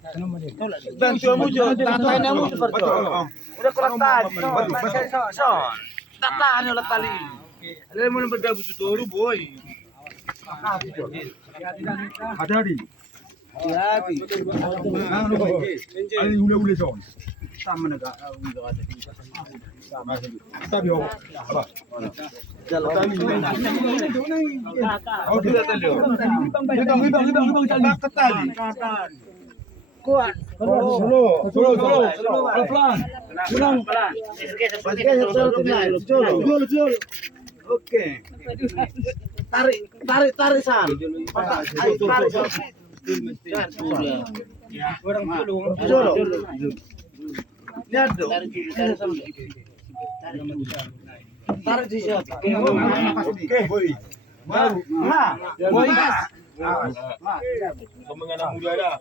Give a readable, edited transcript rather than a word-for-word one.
Bantu muncul, tatanya muncul berdoa. Udah kurang tadi. Tatanya udah tali. Ada yang mau berdabu tuh boy. Hati-hati. Hati. Ali ule son. Sama naga ulo ada. Tapi ho. Apa? Tali. Oke. Hidang tali. Kuat. Solo. Pelan. Oke. Tarik san. Solo. Lihat dong. Tarik di siapa? Oke, boy. Nah, boy gas. Sama anak muda dah.